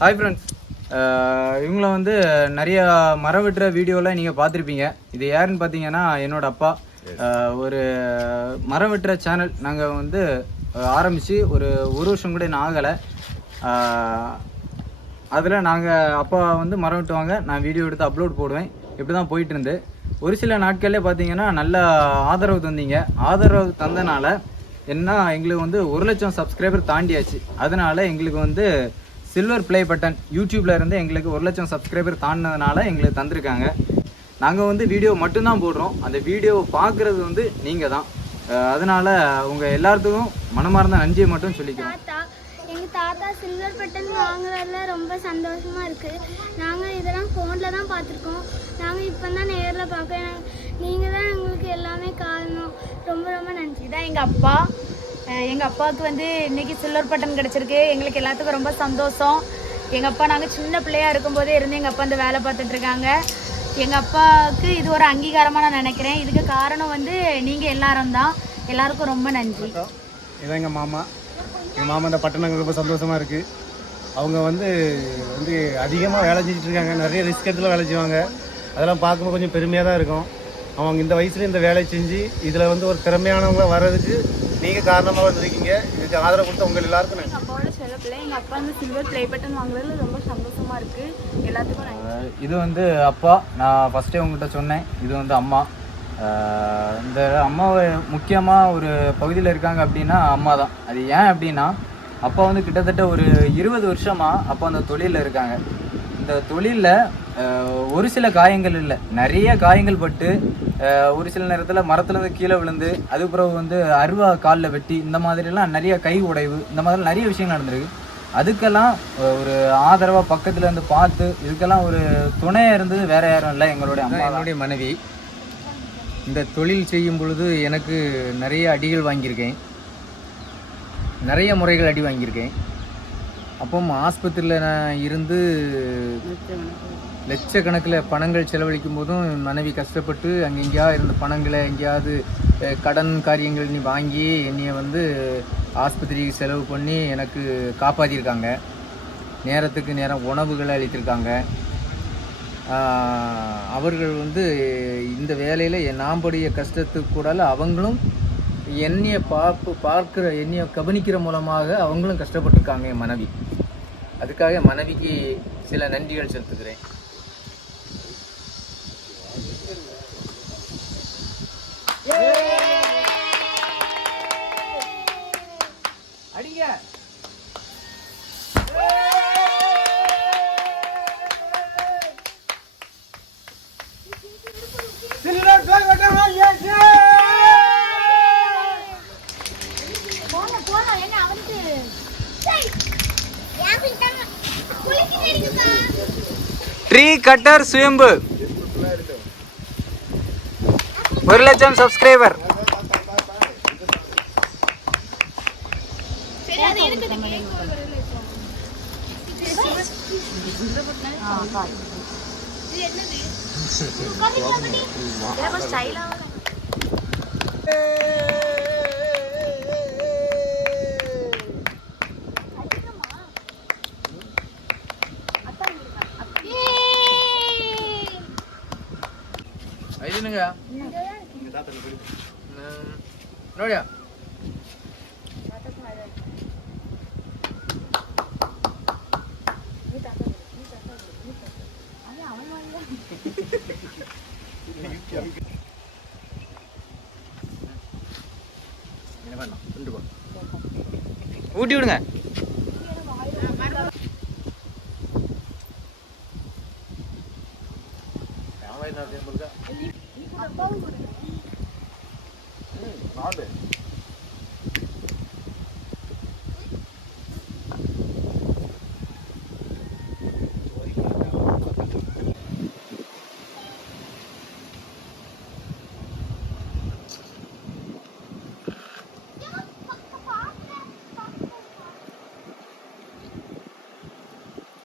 Hi friends, இவங்கள வந்து நிறைய மரம் வெட்டுற வீடியோலாம் நீங்கள் பார்த்துருப்பீங்க. இது யாருன்னு பார்த்தீங்கன்னா என்னோட அப்பா. ஒரு மரம் வெட்டுற சேனல் நாங்கள் வந்து ஆரம்பித்து ஒரு வருஷம் கூட நான் ஆகலை. அதில் நாங்கள் அப்பா வந்து மரம் வெட்டுவாங்க, நான் வீடியோ எடுத்து அப்லோட் போடுவேன். இப்படி தான் போயிட்டு இருந்து ஒரு சில நாட்கள்லே பார்த்தீங்கன்னா நல்ல ஆதரவு தந்தீங்க. ஆதரவு தந்தனால என்ன எங்களுக்கு வந்து 1 லட்சம் சப்ஸ்கிரைபர் தாண்டியாச்சு. அதனால எங்களுக்கு வந்து சில்வர் ப்ளே பட்டன் யூடியூப்ல இருந்து எங்களுக்கு 1 லட்சம் சப்ஸ்கிரைபர் தாண்டினதுனால எங்களுக்கு தந்திருக்காங்க. நாங்கள் வந்து வீடியோ மட்டும்தான் போடுறோம், அந்த வீடியோவை பார்க்குறது வந்து நீங்கள் தான். அதனால உங்கள் எல்லாத்துக்கும் மனமார்ந்த நன்றியை மட்டும் சொல்லிக்கிறோம். எங்கள் தாத்தா சில்வர் பட்டன் வாங்குறதுல ரொம்ப சந்தோஷமாக இருக்குது. நாங்கள் இதெல்லாம் ஃபோனில் தான் பார்த்துருக்கோம், நாங்கள் இப்போ தான் நேரில் பார்க்க. நீங்கள் தான் எங்களுக்கு எல்லாமே காரணம். ரொம்ப ரொம்ப நன்றி. தான் எங்கள் அப்பாவுக்கு வந்து இன்றைக்கி சில்வர் பட்டன் கிடச்சிருக்கு. எங்களுக்கு எல்லாத்துக்கும் ரொம்ப சந்தோஷம். எங்கள் அப்பா நாங்கள் சின்ன பிள்ளையாக இருக்கும்போதே இருந்து எங்கள் அப்பா இந்த வேலை பார்த்துட்ருக்காங்க. எங்கள் அப்பாவுக்கு இது ஒரு அங்கீகாரமாக நான் நினைக்கிறேன். இதுக்கு காரணம் வந்து நீங்கள் எல்லாரும் தான். எல்லாருக்கும் ரொம்ப நன்றி. இதான் எங்கள் மாமா. எங்கள் மாமா இந்த பட்டணம் ரொம்ப சந்தோஷமாக இருக்குது. அவங்க வந்து அதிகமாக வேலை செஞ்சுட்ருக்காங்க, நிறைய ரிஸ்க் எடுத்துல வேலை செய்வாங்க. அதெல்லாம் பார்க்கும்போது கொஞ்சம் பெருமையாக தான் இருக்கும். அவங்க இந்த வயசுல இந்த வேலையை செஞ்சு இதில் வந்து ஒரு திறமையானவங்க வர்றதுக்கு நீங்கள் காரணமாக வந்திருக்கீங்க. இதுக்கு ஆதரவு கொடுத்த உங்கள் எல்லாருக்கும் எங்கள் அப்பாவோட செல்ல பிள்ளை. எங்கள் அப்பா வந்து சில்வர் ப்ளே பட்டன் வாங்குறதுல ரொம்ப சந்தோஷமாக இருக்குது. எல்லாத்துக்கும் இது வந்து அப்பா. நான் ஃபஸ்ட்டே உங்கள்கிட்ட சொன்னேன், இது வந்து அம்மா. இந்த அம்மாவை முக்கியமாக ஒரு பகுதியில் இருக்காங்க அப்படின்னா அம்மா தான். அது ஏன் அப்படின்னா அப்பா வந்து கிட்டத்தட்ட ஒரு 20 வருஷமாக அப்பா அந்த தொழிலில் இருக்காங்க. இந்த தொழிலில் ஒரு சில காயங்கள் இல்லை, நிறைய காயங்கள் பட்டு ஒரு சில நேரத்தில் மரத்துலேருந்து கீழே விழுந்து, அதுக்கப்புறம் வந்து அருவா காலில் வெட்டி, இந்த மாதிரிலாம் நிறைய கை உடைவு, இந்த மாதிரிலாம் நிறைய விஷயங்கள் நடந்திருக்கு. அதுக்கெல்லாம் ஒரு ஆதரவாக பக்கத்தில் இருந்து பார்த்து இதுக்கெல்லாம் ஒரு துணையாக இருந்தது வேறு யாரும் இல்லை, எங்களுடைய அம்மா, என்னுடைய மனைவி. இந்த தொழில் செய்யும் பொழுது எனக்கு நிறைய அடிகள் வாங்கியிருக்கேன், நிறைய முறைகள் அடி வாங்கியிருக்கேன். அப்போ ஆஸ்பத்திரியில் நான் இருந்து லட்சக்கணக்கில் பணங்கள் செலவழிக்கும் போதும் மனைவி கஷ்டப்பட்டு அங்கே எங்கேயா இருந்த பணங்களை எங்கேயாவது கடன் காரியங்கள் நீ வாங்கி என்னைய வந்து ஆஸ்பத்திரிக்கு செலவு பண்ணி எனக்கு காப்பாற்றியிருக்காங்க. நேரத்துக்கு நேரம் உணவுகளை அளித்திருக்காங்க. அவர்கள் வந்து இந்த வேலையில் நாம்படிய கஷ்டத்துக்கு கூட அவங்களும் என்னைய என்னைய கவனிக்கிற மூலமாக அவங்களும் கஷ்டப்பட்டுருக்காங்க என் மனைவி. அதுக்காக மனைவிக்கு சில நன்றிகள் செலுத்துகிறேன். அடிங்க. ட்ரீ கட்டர் சுயம்பு 1 லட்சம் சப்ஸ்கிரைபர். ನೋಡಿಯಾ ஊட்டி விடுங்க. அப்பாவும்